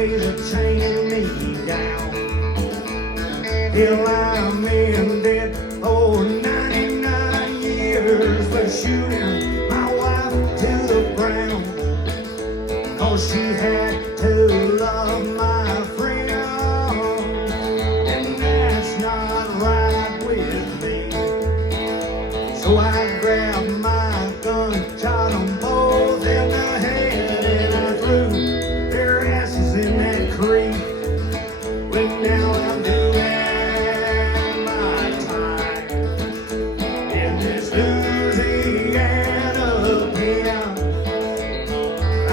ways of chaining me down. Till I'm in debt for 99 years for shooting my wife to the ground. 'Cause she had to love my friend, and that's not right with me. So I grabbed my gun, shot them both in the head, and I threw their asses in that creek. But now I'm doing my time in this Louisiana pen.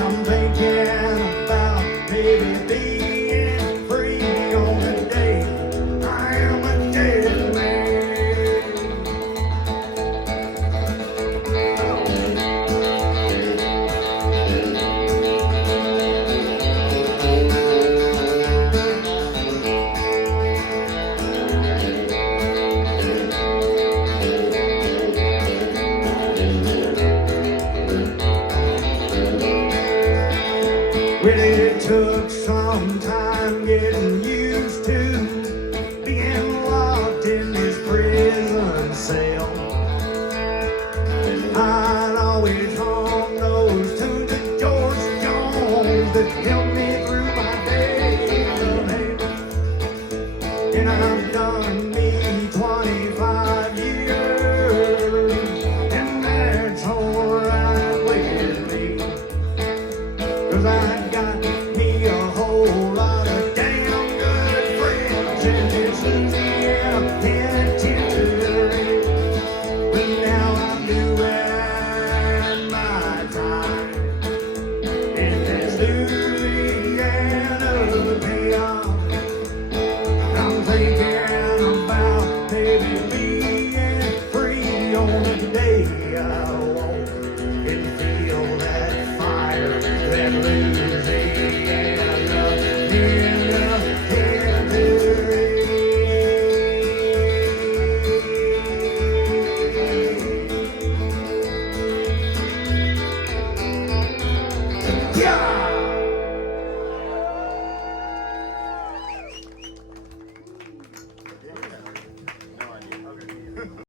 I'm thinking about maybe being free on the day I am a dead man. Well, it took some time getting used to